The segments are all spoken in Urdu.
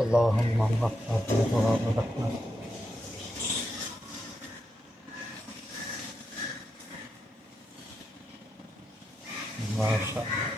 اللهم اغفر وارحمنا. ماشاء اللہ.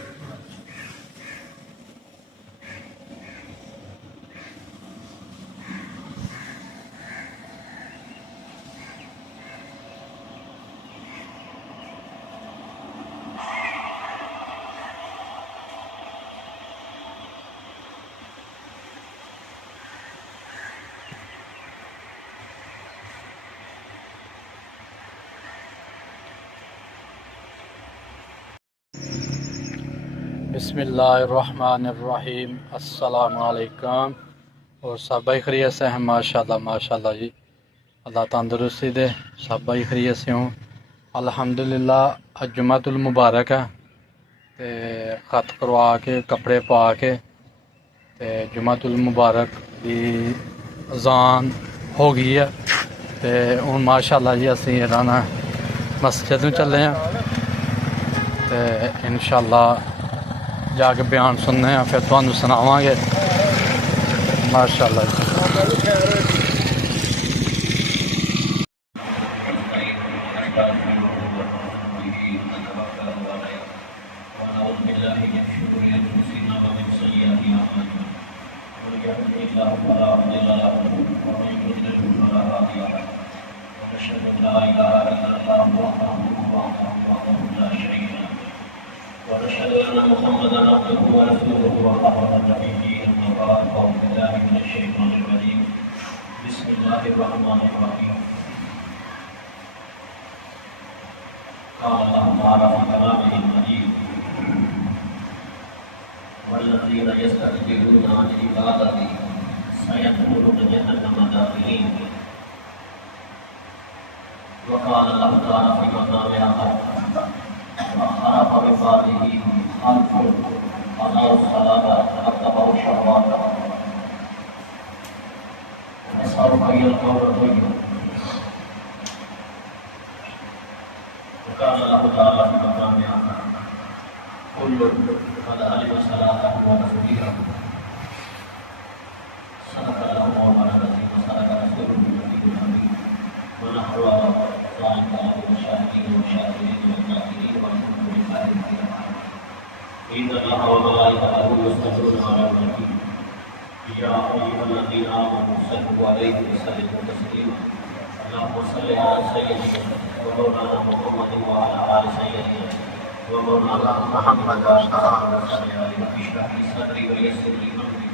بسم اللہ الرحمن الرحیم. السلام علیکم. اور سب بھائی خیریت سے ہیں؟ ماشاءاللہ جی، اللہ تندرستی دے. سب بھائی خیریت سے ہوں الحمدللہ. اج جمعۃ المبارک ہے تے خط کروا کے کپڑے پا کے تے جمعۃ المبارک دی اذان ہو گئی ہے تے ہن ماشاءاللہ جی اسی رانا مسجد میں چلے ہیں تے انشاءاللہ جا کے بیان سننے ہیں، پھر تھانوں سناواں گے. ماشاءاللہ جی. ونشهد أن محمدا عبده ورسوله وخاتم النبيين أما بعد فأعوذ بالله من الشيطان الرجيم بسم الله الرحمن الرحيم قال الله تعالى في كلامه المجيد والذين يستكبرون عن عبادتي سيدخلون جهنم داخلين وقال الله تعالى في مقام آخر وخلق من بعده خلف أضاعوا الصلاة واتبعوا الشهوات فسوف يلقون غيا وقال الله تعالى في مقام آخر كل قد علم صلاته ورسوله صدق الله مولانا العظيم وصدق رسوله النبي الحبيب ونحن على ذلك والشاهدين والشاكرين والذاكرين والحمد لله رب العالمين. إن الله وملائكته يصلون على النبي يا أيها الذين آمنوا صلوا عليه وسلموا تسليما. اللهم صل على سيدنا ومولانا محمد وعلى آل سيدنا ومولانا محمد وعلى اشرح لي صدري ويسر لي أمري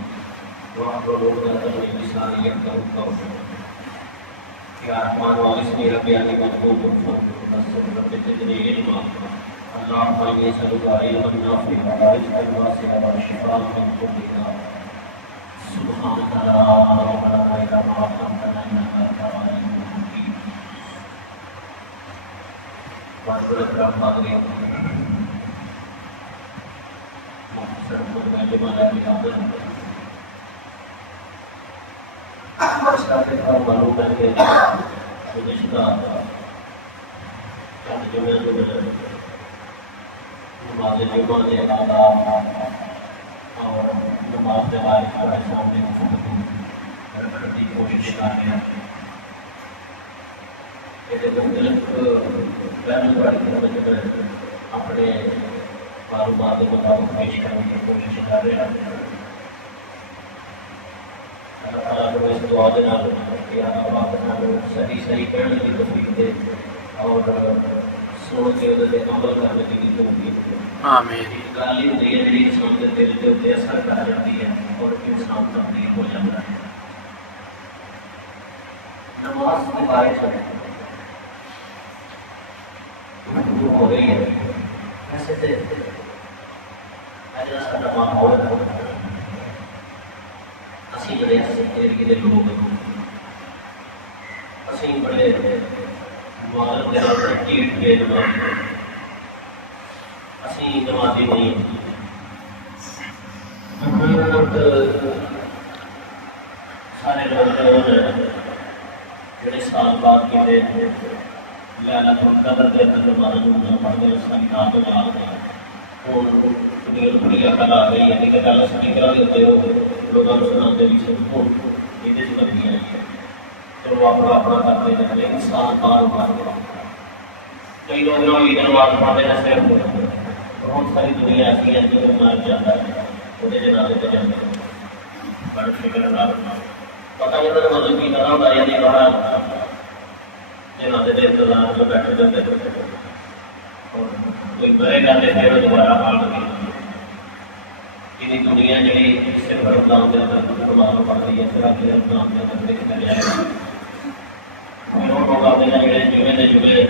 واحلل عقدة من لساني يفقهوا قولي. يا رحمن واسمي ربي أني مطلوب فانصر رب زدني علما. اللهم إني أسألك علما نافعا ورزقا واسعا وشفاء من كل داء. سبحانك لا علم لنا إلا ما علمتنا إنك أنت العليم الحكيم. معذرت حاضرین، مختصر خطبہ جمعہ کی حاضر معلوم ہے کہ گزشتہ چند جمعے میں نماز جمعہ کے آداب اور نماز کے بارے میں سامنے گفتگو کرنے کی کوشش کر رہے ہیں. یہ مختلف پہلو کی خدمت میں اپنے معلومات کے مطابق پیش کرنے کی کوشش کر رہے ہیں. اللہ تعالیٰ کو اس دعا کے نال یا بات نال صحیح پڑھنے کی توفیق دے اور سن کے اس پر عمل کرنے کی توفیق دے. آمین. گل یہ ہے کہ انسان کے دل کے اوپر اثر کر جاتی ہے اور انسان تبدیل ہو جاتا ہے. نماز کے بارے میں ہو رہی ہے ایسے تو ایسا ماحول ہے. اسی جڑے ایریے کے لوگ اسی بڑے معلوم کے نام سے ٹیٹ کے نمازی اسی نمازی نہیں. حکومت سارے لوگ جڑے سال بعد کے لعنت القدر کے اندر نماز پڑھتے ہیں. اس کا کتاب میں یاد ہے اور بڑی عقل آ گئی ہے کہ گل سنی کرا دیتے ہو لوگوں کو سناتے بھی سکوں یہ کمی آئی ہے چلو اپنا اپنا کرتے ہیں لیکن انسان بار بار کئی لوگ لیڈر نماز پڑھتے ہیں صرف بہت ساری دنیا ایسی ہے جو مار جاتا ہے وہ جنازے پہ جاتے ہیں بڑے فکر نہ پتہ نہیں تو مطلب کی طرح ہوتا ہے نہیں باہر جنازے کے انتظار میں بیٹھے جاتے ہیں اور کوئی مرے جاتے پھر دوبارہ پڑھ کہ دنیا جی صرف اسلام کے اندر معلوم پڑتی ہے پھر اپنے اسلام کے اندر دیکھا جائے گا پھر وہ لوگ آتے ہیں جڑے جمعے کے جمعے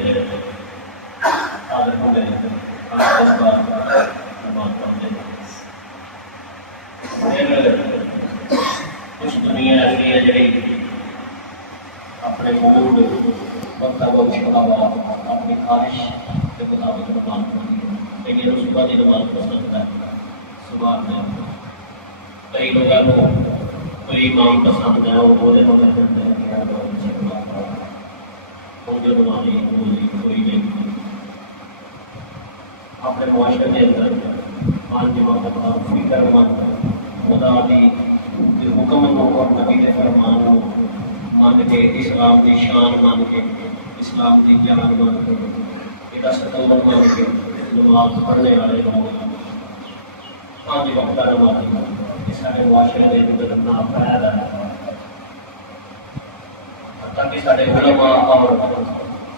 عادت ہو گئے نماز پڑھتے ہیں پھر کچھ دنیا ایسی ہے جی اپنے موڈ وقت اپنی خواہش کے مطابق نماز پڑھتی ہے لیکن اس کا نماز پسند ہے صبح میں کئی لوگوں کو کوئی امام پسند ہے وہ بولے ہوتے ہیں جو نمازی کوئی نہیں اپنے معاشرے کے اندر پانچ جماعت فکر مند خدا کی حکم کو اور نبی کے فرمان کو مان کے اسلام کی شان مان کے اسلام کی جان مان کے ایک ستون مان کے نماز پڑھنے والے لوگ پانچ وقت کا نماز یہ سارے معاشرے کے اندر نام پڑھایا ہے تاکہ سارے علماء اور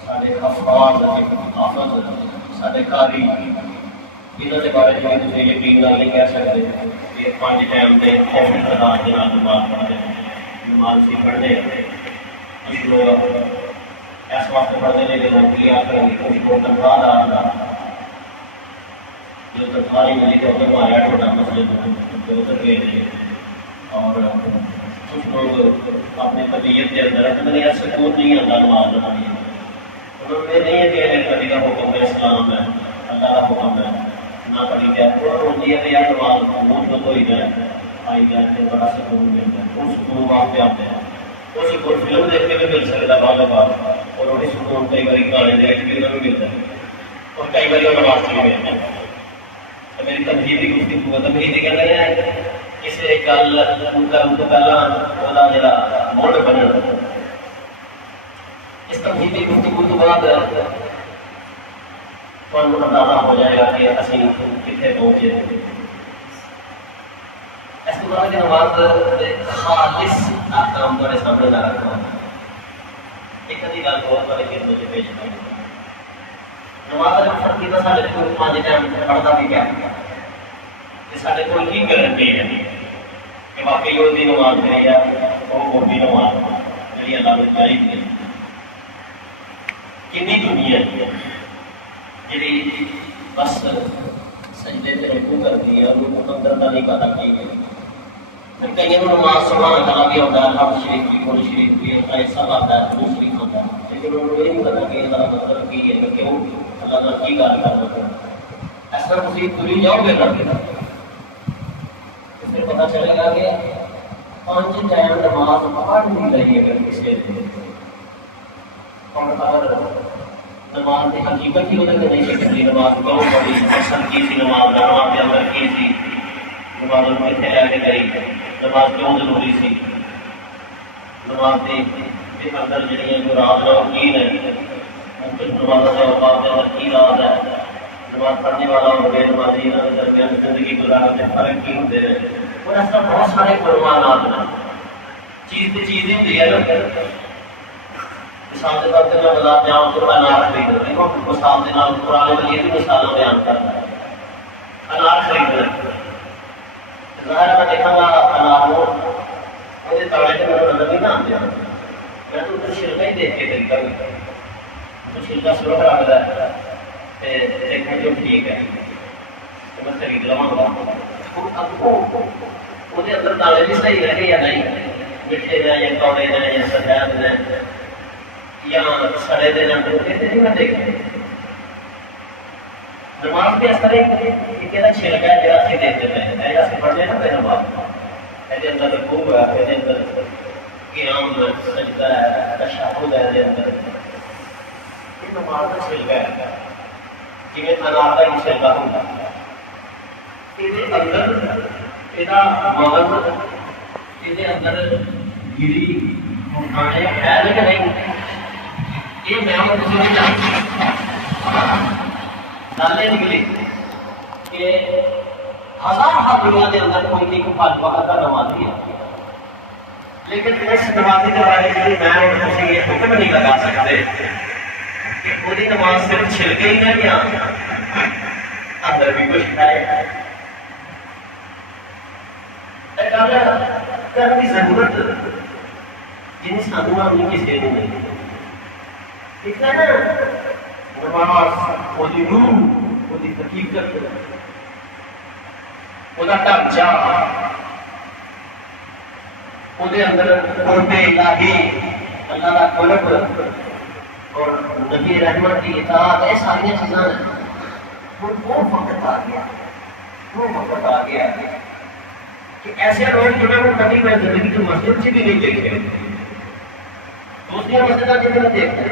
سارے افراد حافظ سارے قاری انہوں کے بارے میں تجھے یقین نہیں کہہ سکتے کہ پانچ ٹائم سے خوف خدا کے نام نماز پڑھتے نماز سی پڑھتے کچھ لوگ اس وقت پڑھتے ہیں کہ کیا کریں گے کچھ لوگ تنخواہ دار جو تنخواہ نہیں ملی تو ادھر مارا چھوٹا مسجد جو ادھر گئے تھے اور کچھ لوگ اپنی طبیعت کے اندر اپنے سکون نہیں آتا نماز پڑھانی انہوں نے نہیں ہے کہ کبھی کا حکم ہے اسلام ہے اللہ کا حکم ہے نہ پڑھی جائے اور ہوتی ہے کہ یار نماز منہ تو ہی جائے آئی جائے تو بڑا سکون ملتا ہے وہ سکون وہاں پہ آتے ہیں وہ سکون فلم دیکھ کے بھی مل سکتا بعض اوقات اور وہی سکون کئی باری گانے دیکھ کے بھی ملتا ہے اور کئی باری وہ نماز سے بھی ملتا ہے میری تمہیدی گفتگو تمہیدی کہتے ہیں کسی گل کرنے تو پہلا وہ جا موڈ بننا اس تمہیدی گفتگو تو بعد اندازہ ہو جائے گا کہ اسی کتنے پہنچے اس کے بعد نماز خالص احکام تمہارے سامنے نہ رکھنا ایک ادھی گل بہت بڑے کردوں سے پیش کریں نماز فرق کی سارے کو پانچ ٹائم پڑھتا بھی کیا سارے کو کی گارنٹی ہے کہ باقی وہ بھی نماز کرے گا وہ بھی نماز جی اللہ کو چاہیے کنی دنیا جی بس سجدے پہ رکوع کرتی ہے اور وہ اندر کا نہیں پتا کی ہے پھر کئی نماز سبحان اللہ بھی ہوتا ہے حرف شریف بھی قرآن شریف بھی ہوتا ہے سب آتا ہے درود شریف ہوتا ہے لیکن انہوں نے نہیں پتا کہ اللہ مطلب کی ہے کہ کیوں اللہ کا کی کار کر رہا ہے ایسا کسی پوری جاؤ گے کر کے پھر پتا چلے گا کہ پانچ ٹائم نماز پڑھ نہیں رہی ہے کسی اور اگر نماز کی حقیقت ہی ادھر نہیں سکتی نماز کیوں پڑھی پسند کی تھی نماز نماز کے اندر کی تھی نماز کتنے لے کے گئی نماز کیوں ضروری سی نماز کے اندر جڑی جو رات ہے وہ کی ہے مختلف نمازوں کے اوقات کے اندر کی رات ہے نماز پڑھنے والا اور بے نمازی درمیان زندگی گزارنے کے فرق کی ہوتے ہیں اور ایسا بہت سارے عنوانات ہیں چیز کی چیز ہی ہوتی ہے نا مثال کے طور پہ میں بازار جاؤں تو انار خرید دیکھو مثال کے نام قرآن مجید کی مثالوں بیان کرتا ہے انار خریدنا ظاہر میں دیکھا گا انار وہ تالے کے میرے نظر نہیں نہ آتے میں تو ادھر چھلکا ہی دیکھ کے خریدتا ہوں تو چھلکا سرخ رکھ ہے دیکھنا جو ٹھیک ہے تو میں خرید لوا گا وہ اندر تالے بھی صحیح رہے یا نہیں میٹھے ہیں یا کوڑے ہیں یا سفید ہیں یا سڑے دے جاتے کہتے ہیں میں دیکھتے نماز کے اثر ایک چھلکا ہے جہاں سے دیکھتے ہیں جہاں سے پڑھتے ہیں نا نماز ایسے اندر رکوع ہے ایسے اندر قیام ہے سجدہ ہے تشہد ہے ایسے اندر یہ نماز کا چھلکا ہے جی انار کا ہی چھلکا ہوتا ہے یہ اندر یہ مغز یہ اندر گری کھانے ہے کہ نہیں یہ میں نہیں جانتا گل یہ نکلی کہ ہزار دنیا کے اندر کوئی نہیں پانچ وقت کا نمازی ہے لیکن اس نمازی کے بارے میں میں یہ حکم نہیں لگا سکتے کہ پوری نماز صرف چھلکے ہی ہے یا اندر بھی کچھ ہے گل کرنے کی ضرورت جن سانوں اپنی کسی نے نہیں ٹھیک ہے نا نماز وہ روح وہ حقیقت وہ ڈھانچہ وہ اندر قرب الہی اللہ کا قرب اور نبی رحمت کی اطاعت یہ ساری چیزاں وہ وقت آ گیا وہ وقت آ گیا کہ ایسے لوگ جنہوں نے کبھی میں زندگی کی مسجد سے بھی نہیں دیکھے دوسری مسجد جب نہیں دیکھتے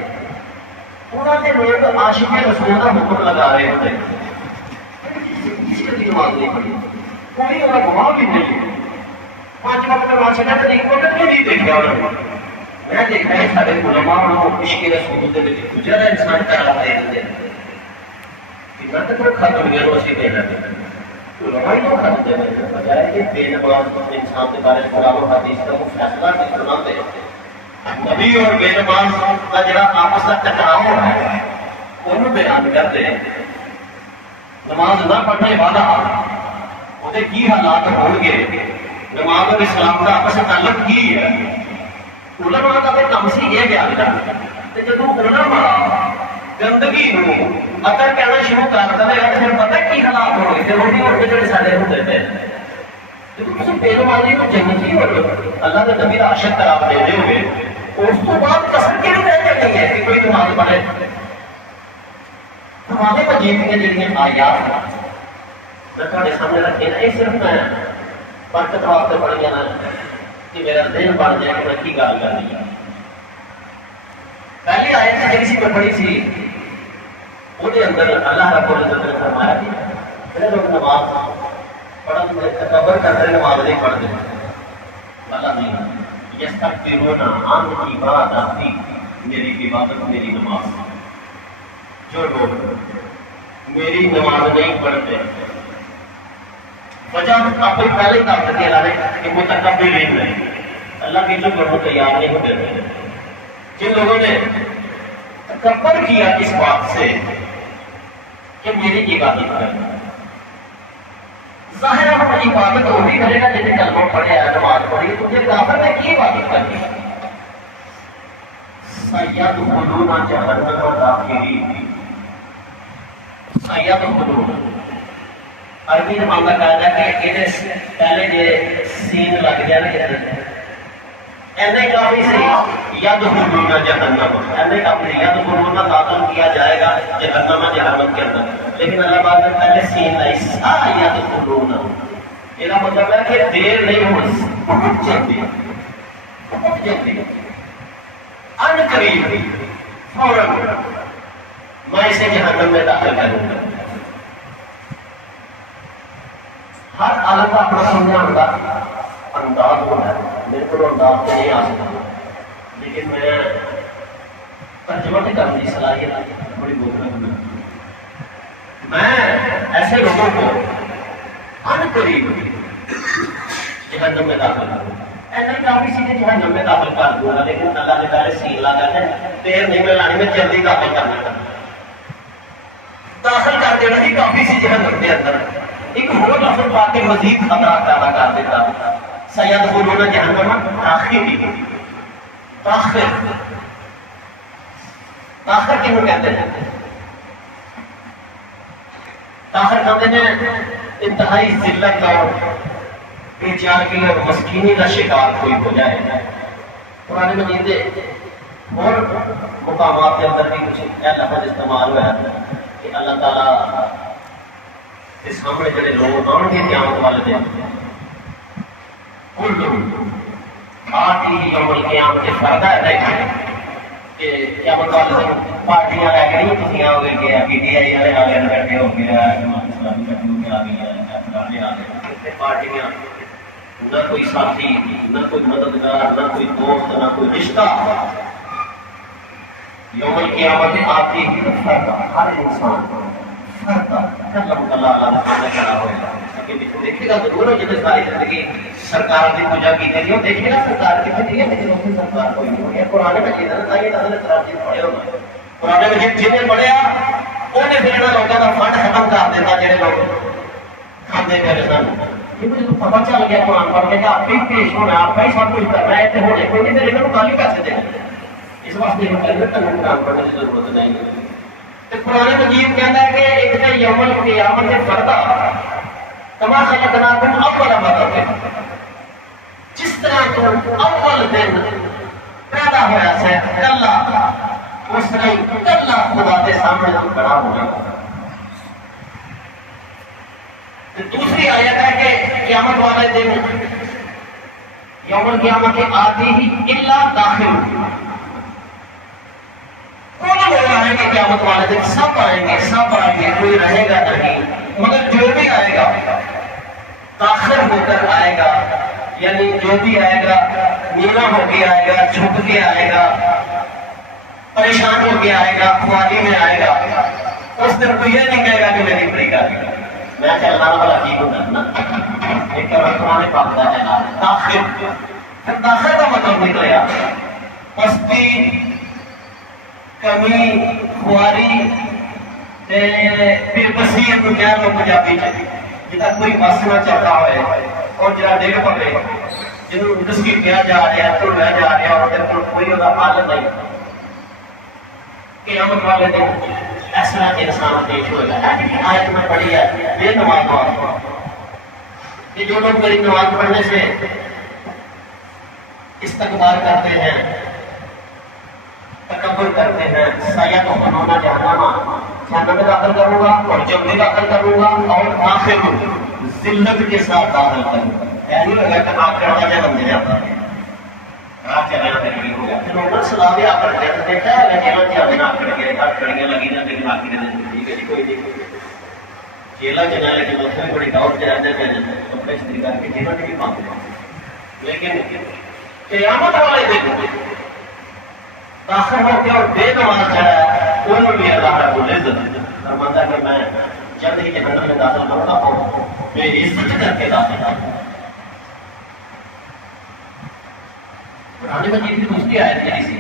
انہوں نے لوگ عاشق رسول کا حکم لگا رہے ہوتے کسی کی نماز نہیں پڑھی کوئی انہیں گواہ بھی نہیں 5 وقت نماز چھڑا تو ایک وقت بھی نہیں دیکھا انہوں نے میں دیکھ رہا ہے سارے علماء انہوں عشق رسول کے لیے گزرا انسان کا دے دیتے کہ نہ تو کھا دنیا کو اسی دینا دینا علماء ہی تو کھاتے ہیں بجائے کہ بے نماز انسان کے بارے میں قرآن و حدیث کا وہ فیصلہ نہیں سناتے نبی اور بے نماز کا جڑا آپس کا ٹکراؤ ہے انہوں بیان کرتے ہیں نماز نہ پڑھنے والا وہ کی حالات ہو گے نماز اور اسلام کا آپس تعلق کی ہے علماء کا تو کم سی یہ بیان کرتا ہے جب علماء گندگی نو اگر کہنا شروع کر دے تو پھر پتہ کی حالات ہو گئے وہ بھی ہوتے جو سارے ہوتے تھے تم بے نمازی کو جنتی ہو اللہ کے نبی عاشق قرار دیتے ہوئے اس کو بعد قسم کی بھی رہ جاتی ہے کہ کوئی نماز پڑھے ہمارے مجید کے جڑی آیات میں تھوڑے سامنے رکھے نا یہ صرف میں برکت واسطے پڑھ گیا نا کہ میرا ذہن بن جائے کہ میں کی گل کرنی ہے پہلی آیت جڑی سی میں پڑھی سی وہ اندر اللہ رب العزت نے فرمایا کہ جڑے لوگ نماز پڑھن میں تکبر کرتے نماز نہیں پڑھتے اللہ نہیں یستکبرون عن عبادتی میری عبادت میری نماز جو لوگ میری نماز نہیں پڑھتے وجہ آپ کو پہلے ہی کہا کہ اللہ نے کہ متکبرین نہیں اللہ کے جو لوگوں تیار نہیں ہوتے تھے جن لوگوں نے تکبر کیا اس بات سے کہ میری عبادت کرنا ظاہر ہے ہم عبادت وہ بھی کرے گا جن نے کلمہ پڑھے ہے نماز پڑھی تجھے کافر نے کی عبادت کرنی ہے سیدخلون جہنم داخلین سیدخلون عربی زبان کا قاعدہ ہے کہ یہ پہلے جو سین لگ گیا نا ایسے کافی سے یدخلون جہنم ایسے کافی یدخلون داخل کیا جائے گا جہنم کے اندر لیکن اللہ بعد میں پہلے سین لائی سیدخلون یہ مطلب ہے کہ دیر نہیں ہو پہنچ جاتی ان قریب فوراً میں اسے جہنم میں داخل کروں گا ہر عالم کا اپنا سمجھانے کا انداز ہوتا ہے میرے کو انداز تو نہیں آ سکتا لیکن میں ترجمہ کرنے کی صلاحیت بڑی بہت رکھنا میں ایسے لوگوں کو ان قریب جہنم میں داخل کروں ایسا کافی سیدھے جہنم میں داخل کر دوں گا لیکن اللہ نے پہلے سین لگا ہے دیر نہیں میں لانی میں جلدی داخل کرنا داخل کر دینا ہی کافی سی جہنم کے اندر ایک اور لفظ پا کے مزید خطرہ پیدا کر دیتا سیدخلون جہنم تاخیر تاخیر تاخیر کیوں کہتے ہیں تاخیر کہتے ہیں انتہائی ذلت اور بے چارگی اور مسکینی کا شکار کوئی ہو جائے قرآن مجید اور مقامات کے اندر بھی کچھ لفظ استعمال ہوا ہے کہ اللہ تعالیٰ کے سامنے جڑے لوگ آن گے قیامت والے دن کل لوگ آتی یوم القیامت کے فائدہ ہے کہ قیامت والے دن پارٹیاں لے کے نہیں کسی آؤ گے کہ پی ٹی آئی والے آ گئے بیٹھے ہو گیا جماعت اسلامی بیٹھے ہو گیا آ گئی ہے پارٹیاں نہ کوئی ساتھی، نہ کوئی مددگار، نہ کوئی دوست، نہ کوئی رشتہ۔ یوم القیامت آتی ہی فردا، ہر انسان فردا کلم کلا اللہ تعالی کھڑا ہوئے گا۔ دیکھے گا ضرور ہے جب ساری زندگی سرکار کی پوجا کی تھی، دیکھے گا سرکار کی تھی لیکن اس کی سرکار کوئی نہیں ہوئی۔ قرآن مجید ہے یہ نظر تراجی پڑھے ہوگا، قرآن مجید جنہیں پڑھیا انہیں پھر لوگوں کا فنڈ ختم کر دیتا جڑے لوگ کھاندے پہ سن۔ یہ پتہ چل گیا قرآن پڑھ کے کہ آپ ہی پیش ہونا، آپ کا ہی سب کچھ کرنا ہے، اتنے ہونے کوئی نہیں دے لیکن کالی پیسے دے اس واسطے قرآن پڑھنے کی ضرورت نہیں ہے۔ قرآن مجید کہتا ہے کہ ایک نے یوم القیامت سے فردا کما خلقناکم اول مرۃ، جس طرح تو اول دن پیدا ہوا سے کلا اس نے کلا خدا کے سامنے کھڑا ہونا۔ دوسری آیت ہے کہ قیامت والے دن یوم القیامت کے آتی ہی الا داخل، کون لوگ آئیں گے قیامت والے دن؟ سب آئیں گے، سب آئیں گے، کوئی رہے گا نہیں، مگر جو بھی آئے گا تاخیر ہو کر آئے گا، یعنی جو بھی آئے گا نیلا ہو کے آئے گا، جھک کے آئے گا، پریشان ہو کے آئے گا، خواری میں آئے گا۔ اس دن کوئی یہ نہیں کہے گا کہ میری پڑے گا میں چلنا والا کی ہوں کرنا ایک رقمان پاکتا ہے نا تاخیر۔ تاخیر کا مطلب نکلیا پستی، کمی، خواری، بے بسی کو کہہ لو پنجابی جہاں کوئی بس نہ چلتا ہوئے اور جہاں ڈگ پے جنہوں دسکی کیا جا رہا ہے تھوڑا جا رہا اور کوئی وہ حل نہیں۔ قیامت والے دن اس طرح کے انسان پیش ہوئے گا۔ آیت میں پڑھی ہے بے نماز والوں کہ جو لوگ میری نماز پڑھنے سے استقبال کرتے ہیں، تکبر کرتے ہیں، سایہ کو بنانا جہنم میں داخل کروں گا اور جب میں داخل کروں گا اور آخر ذلت کے ساتھ داخل کروں گا۔ یعنی لگا کہ آخر والا جنم دے جاتا ہے آپ چلنا تکلیف ہو گیا لوگ سلا دیا کر کے دیکھا ہے جیل جانے نہ کر کے ہر کڑیاں لگی نہ لیکن باقی ٹھیک ہے جی کوئی نہیں جیلا جنا لیکن اس میں بڑی دعوت سے رہتے ہیں کپڑے استری کر کے جیلوں میں بھی پاتے لیکن قیامت والے دن داخل ہو کے اور بے نماز چڑھا انہوں بھی اللہ رب العزت فرماتا کہ میں جب ہی جنت میں داخل کرتا ہوں بے عزت کر کے داخل کرتا ہوں۔ قرآن مجید کی دوسری آیت یہ سی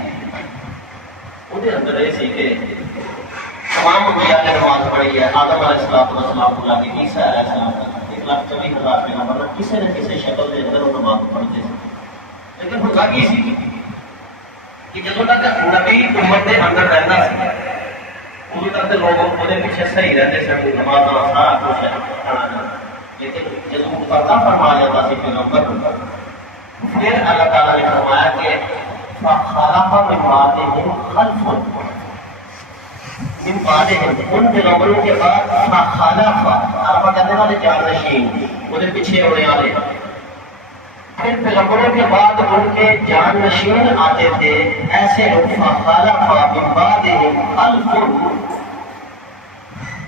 وہ اندر یہ سی کہ تمام انبیاء نے نماز پڑھی ہے۔ آدم علیہ السلام اللہ کی عیسیٰ علیہ السلام 1,24,000 پیغمبر کسی نہ کسی شکل کے اندر وہ نماز پڑھتے تھے، لیکن ہوتا کی سی کہ جب تک نبی امت کے اندر رہنا سی ادو تک لوگ وہ پیچھے صحیح رہتے سن، نماز سارا کچھ ہے، لیکن جب پردہ فرمایا جاتا سی پیغمبر پھر اللہ تعالیٰ نے فرمایا کہ فَخَلَفَ مِن بَعْدِهِمْ خَلْفٌ، من بعدهم ان پیغمبروں کے بعد فَخَلَفَ خلفہ کہنے والے جانشین وہ پیچھے ہونے والے، پھر پیغمبروں کے بعد ان کے جانشین آتے تھے ایسے لوگ فَخَلَفَ مِن بَعْدِهِمْ خَلْفٌ،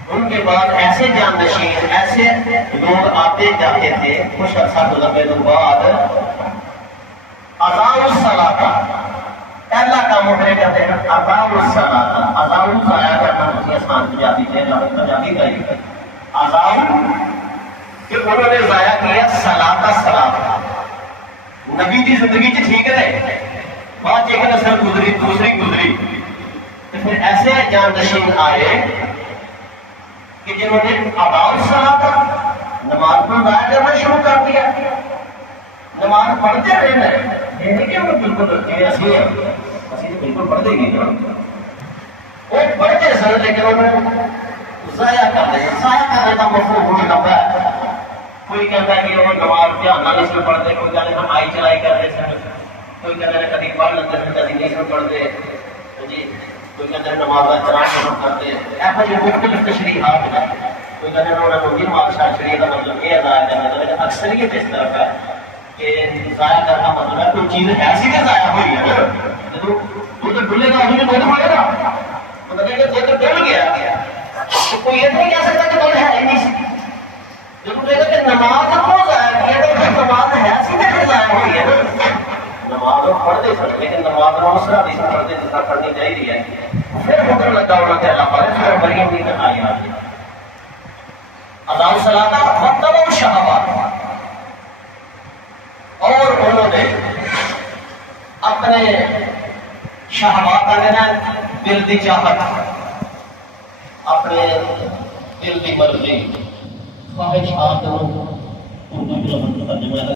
ان کے بعد ایسے جانشین ایسے لوگ آتے جاتے تھے کچھ عرصہ گزرنے کے بعد اضاعوا الصلاۃ، پہلا کام وہ کہتے ہیں اضاعوا الصلاۃ، اضاعوا ضائع کرنا مجھے آسان پنجابی سے پنجابی کا ہی اضاعوا کہ انہوں نے ضائع کیا صلاۃ، نبی کی زندگی چ ٹھیک رہے بعد ایک نسل گزری دوسری گزری تو پھر ایسے جانشین آئے کہ جنہوں نے اضاعوا الصلاۃ نماز کو ضائع کرنا شروع کر دیا، نماز پڑھتے رہنا یہ نہیں کہ وہ بالکل اسی بالکل پڑھتے ہی نہیں، وہ پڑھتے سن لیکن انہوں ضائع کر دیا۔ ضائع کرنے کا مفہوم بہت لمبا ہے، کوئی کہتا ہے کہ وہ نماز دھیان نال اس میں پڑھتے، کوئی کہتے ہیں آئی چلائی کرتے سن، کوئی کہتے ہیں کبھی پڑھ لیتے ہیں کبھی نہیں سن پڑھتے جی، کوئی کہتے ہیں نماز چلا شروع کرتے، ایسا جو مختلف تشریحات ہیں، کوئی کہتے ہیں انہوں نے نماز شاعری کا مطلب یہ ادا کرنا ہے، لیکن اکثریت اس طرف ہے کہ ضائع کرنا مطلب ہے کوئی چیز ایسی کہ ضائع ہوئی ہے، وہ تو ڈلے گا ابھی دل پڑے گا مطلب کہ وہ تو ڈل گیا تو کوئی یہ نہیں کہہ سکتا کہ دل ہے ہی نہیں، جب کہے گا کہ نماز کو ضائع کیا تو نماز ہے شہوات آ گیا دل کی چاہت اپنے دل کی مرضی خواہشات اردو جو ترجمہ ہے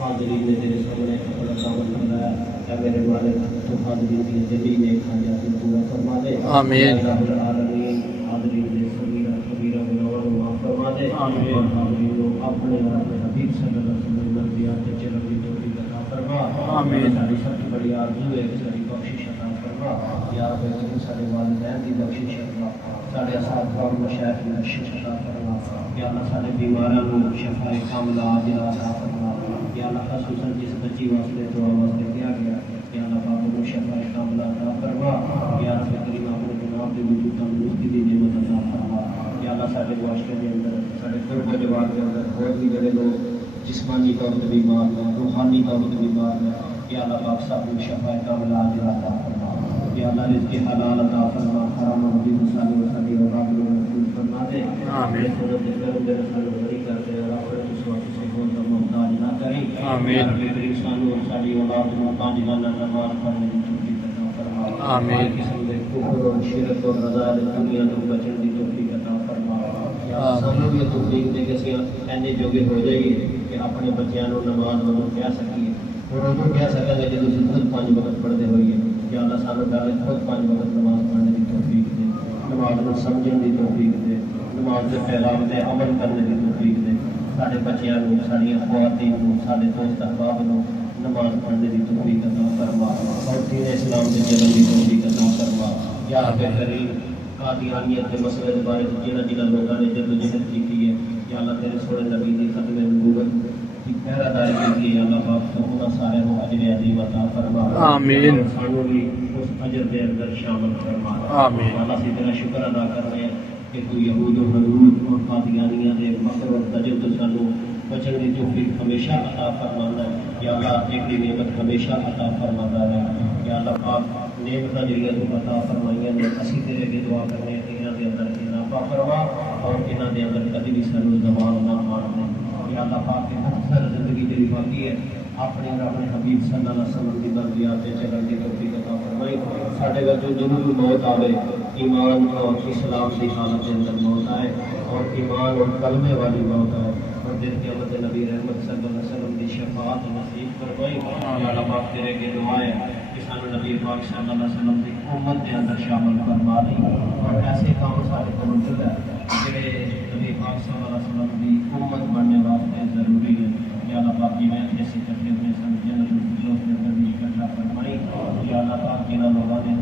حاضرین نے تیرے سامنے اپنا کام فرمایا اے میرے مالک تو حاضرین کی جلی نے حاجات پورا فرما دے آمین رب العالمین حاضرین نے صغیرہ کبیرہ گناہوں کو معاف فرما دے آمین حاضرین کو اپنے حبیب صلی اللہ علیہ وسلم مرضیات سے چلنے کی توفیق عطا فرما آمین ہماری سب کی بڑی آرزو ہے کہ ساری بخشش عطا فرما یا رب العالمین سارے والدین کی بخشش فرما سارے اساتذہ و مشائخ کی بخشش عطا فرما یا اللہ سارے بیماروں کو شفا کاملہ عاجلہ عطا فرما یا اللہ خصوصاً جس بچی واسطے دعا واسطے کیا گیا یا اللہ پاک کو شفا کاملہ عطا فرما یا رب کریم اپنے جناب کے وجود تندرستی دی نعمت عطا فرما یا اللہ سارے معاشرے کے اندر سارے قرب و جوار کے اندر بہت بھی بڑے لوگ جسمانی طور پر بیمار ہیں روحانی طور پر بیمار ہیں یا اللہ پاک سب کو شفا کاملہ عاجلہ عطا فرما یا اللہ رزق حلال عطا فرما حرام و حدیث صلی اللہ علیہ وسلم فرما دے آمین سورۃ القلم کے رسول بری کرتے اور اپنے سوات سے کون کا محتاج نہ کریں آمین رب انسانوں اور ساری اولاد کو پانچ گانا نماز پڑھنے کی توفیق عطا فرما آمین قسم کے کفر اور شرک اور رضا دنیا تو بچن کی توفیق عطا فرما یا سانوں بھی توفیق دے کہ اسی اینے جوگے ہو جائیے کہ اپنے بچیاں کو نماز وضو کہہ سکیے اور وہ کہہ سکیں گے جب اسے خود 5 وقت پڑھتے ہوئے یا اللہ سانوں ڈالے خود 5 وقت نماز پڑھنے کی توفیق دے نماز کو سمجھنے کی توفیق دے نماز کے پھیلاؤ دے عمل کرنے کی توفیق دے سارے بچیاں کو ساری خواتین کو سارے دوست احباب کو نماز پڑھنے کی توفیق عطا فرما اور دین اسلام کے چلن کی توفیق عطا فرما یا رب کریم قادیانیت کے مسئلے کے بارے میں جنہاں لوگوں نے جدوجہد کی ہے یا اللہ تیرے سونے نبی کی ختم نبوت کی پہرا داری کی ہے اللہ پاک تو انہاں سارے کو اجر عظیم عطا فرما آمین سانوں بھی اس اجر کے اندر شامل فرما آمین اللہ سے تیرا شکر ادا کر رہے ہیں کہ تو یہود و حدود اور قادیانیہ دے مکر اور دجل تو سانوں بچن کی توفیق ہمیشہ عطا فرماتا ہے یا اللہ ایک نعمت ہمیشہ عطا فرماتا ہے یا اللہ پاک نعمت جڑیاں تو عطا فرمائیاں نے اسی تیرے کی دعا کرنے ہیں انہاں دے اندر اضافہ فرما اور انہاں دے اندر کبھی بھی سانوں زوال نہ مارنے یا اللہ پاک کے اکثر زندگی جڑی باقی ہے اپنے اور اپنے حبیب صلی اللہ علیہ وسلم کی مرضیات سے چلن کی توفیق عطا فرمائی ساڈے گھر جو ضرور موت آوے ایمان اور اسلام کی حالت کے اندر موت آئے اور ایمان اور کلمے والی موت آئے اور دل کے امت نبی رحمت صلی اللہ علیہ وسلم کی شفاعت نصیب فرمائی یا اللہ پاک تیرے کے دعائیں کہ سانو نبی پاک صلی اللہ علیہ وسلم کی امت کے اندر شامل فرما لیں اور ایسے کام سارے کو منتظر ہے جڑے نبی پاک صلی اللہ علیہ وسلم کی امت بننے واسطے ضروری ہے یا اللہ پاک جی میں جیسے کرتے ہوئے سمجھنے دوست نے بھی اکٹھا فرمائی یا اللہ پاک جنہاں لوگوں نے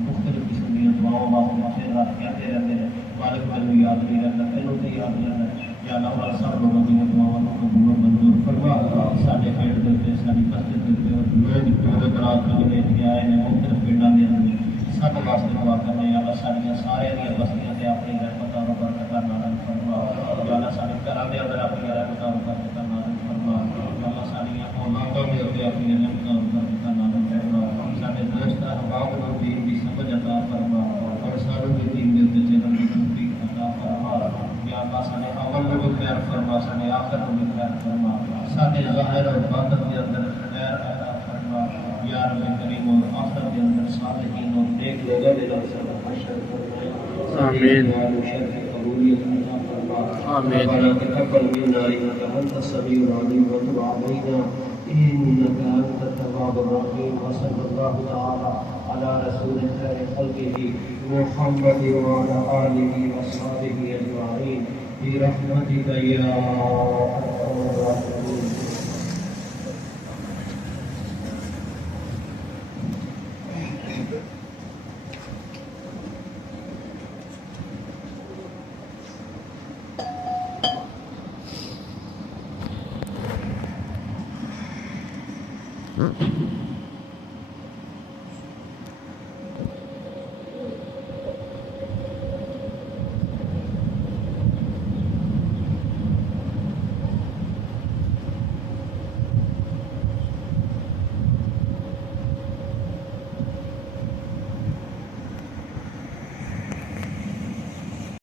مختلف قسم کی دعاؤں واسطے رات کہتے رہتے ہیں مالک میں یاد نہیں رہتا پہلوں سے یاد رہتا ہے یا اللہ تعالیٰ سب لوگوں کی دعاؤں کو قبول منظور فرما سارے پیڑ دیتے ساری مسجد دیتے اور لوگ دور دراز کے لیے آئے ہیں مختلف پیڑوں کے اندر سب واسطے دعا کرنے یا اللہ سارے سارے بستیاں سے اپنی رحمت اور برکت نازل فرما یا اللہ سارے گھراں دے اندر اپنی رحمت اور برکت نازل فرما یا اللہ ساری اولادوں دے اوپر اپنی رحمت اور برکت نازل فرما سارے دوست احباب کو دین کی سمجھ عطا فرما اور سارے دین کے اوپر چلن کی توفیق عطا فرما یا اللہ سارے اول کو خیر فرما سارے آخر کو خیر فرما سارے ظاہر اور باطن کے اندر خیر عطا فرما یا رب کریم اور آخر کے اندر صالحین اور نیک لوگوں کے اندر حشر فرما آمین قبولیت عطا فرما آمین تقبل منا انك انت السميع العليم وتب علينا انك انت التواب الرحيم وصلى الله تعالى على رسول خير خلقه محمد وعلى اله واصحابه اجمعين برحمتك يا ارحم الراحمين ہے.